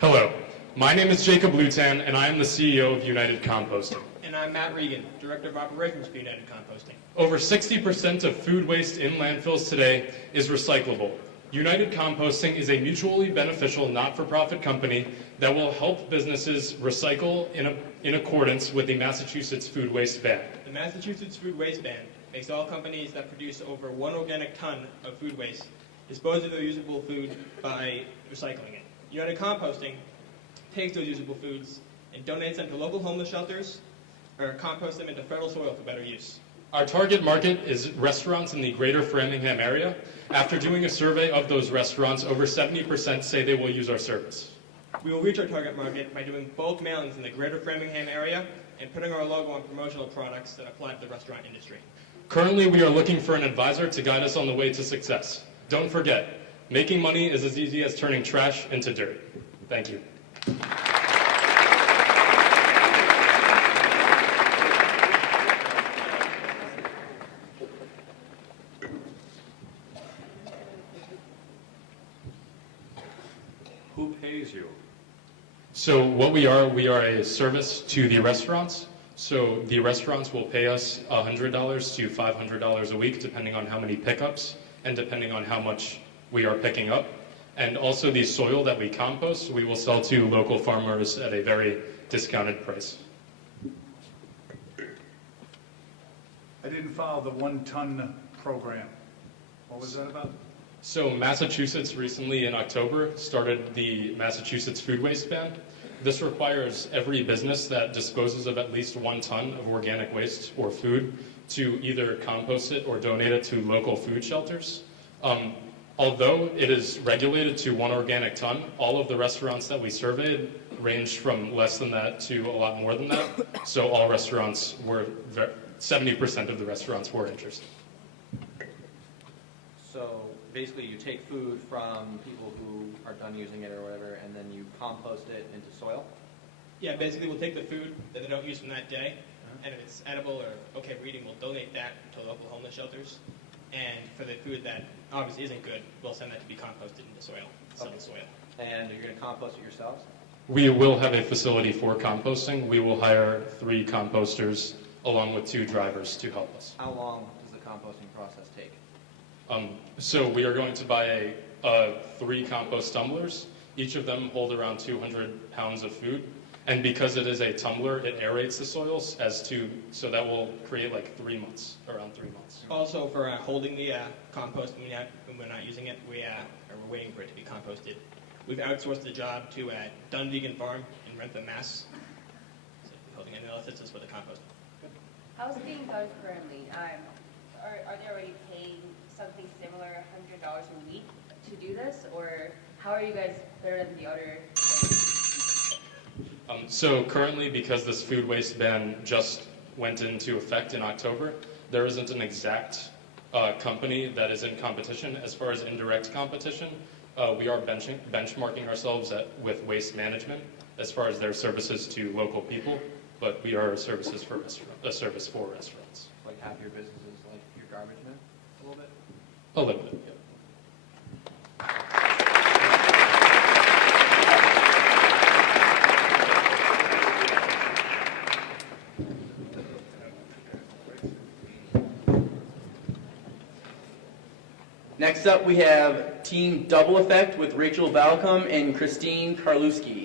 Hello, my name is Jacob Lutan, and I am the CEO of United Composting. And I'm Matt Regan, Director of Operations for United Composting. Over 60% of food waste in landfills today is recyclable. United Composting is a mutually beneficial not-for-profit company that will help businesses recycle in accordance with the Massachusetts food waste ban. The Massachusetts food waste ban makes all companies that produce over 1 organic ton of food waste dispose of their usable food by recycling it. United Composting takes those usable foods and donates them to local homeless shelters or composts them into fertile soil for better use. Our target market is restaurants in the greater Framingham area. After doing a survey of those restaurants, over 70% say they will use our service. We will reach our target market by doing bulk mailings in the greater Framingham area and putting our logo on promotional products that apply to the restaurant industry. Currently, we are looking for an advisor to guide us on the way to success. Don't forget, making money is as easy as turning trash into dirt. Thank you. Who pays you? So what we are a service to the restaurants. So the restaurants will pay us $100 to $500 a week, depending on how many pickups and depending on how much we are picking up. And also the soil that we compost, we will sell to local farmers at a very discounted price. I didn't follow the 1-ton program. What was that about? So Massachusetts recently in October started the Massachusetts food waste ban. This requires every business that disposes of at least 1 ton of organic waste or food to either compost it or donate it to local food shelters. Although it is regulated to 1 organic ton, all of the restaurants that we surveyed ranged from less than that to a lot more than that. So all restaurants were, 70% of the restaurants were interested. So basically you take food from people who are done using it or whatever, and then you compost it into soil? Yeah, basically we'll take the food that they don't use from that day, and if it's edible or okay for eating, we'll donate that to local homeless shelters. And for the food that obviously isn't good, we'll send that to be composted into soil, solid soil. And you're going to compost it yourselves? We will have a facility for composting. We will hire 3 composters along with 2 drivers to help us. How long does the composting process take? So we are going to buy 3 compost tumblers. Each of them hold around 200 pounds of food. And because it is a tumbler, it aerates the soils so that will create like 3 months, around 3 months. Also for holding the compost when we're not using it, we're waiting for it to be composted. We've outsourced the job to Dunvegan Farm in Rentham, Mass. So holding analysis is for the compost. How's it being done currently? Are they already paying something similar, $100 a week to do this, or how are you guys better than the other? So currently, because this food waste ban just went into effect in October, there isn't an exact company that is in competition. As far as indirect competition, we are benchmarking ourselves with Waste Management as far as their services to local people, but we are a service for restaurants. Like half your business is like your garbage man? A little bit? A little bit, yeah. Next up, we have Team Double Effect with Rachel Balcom and Christine Karlewski.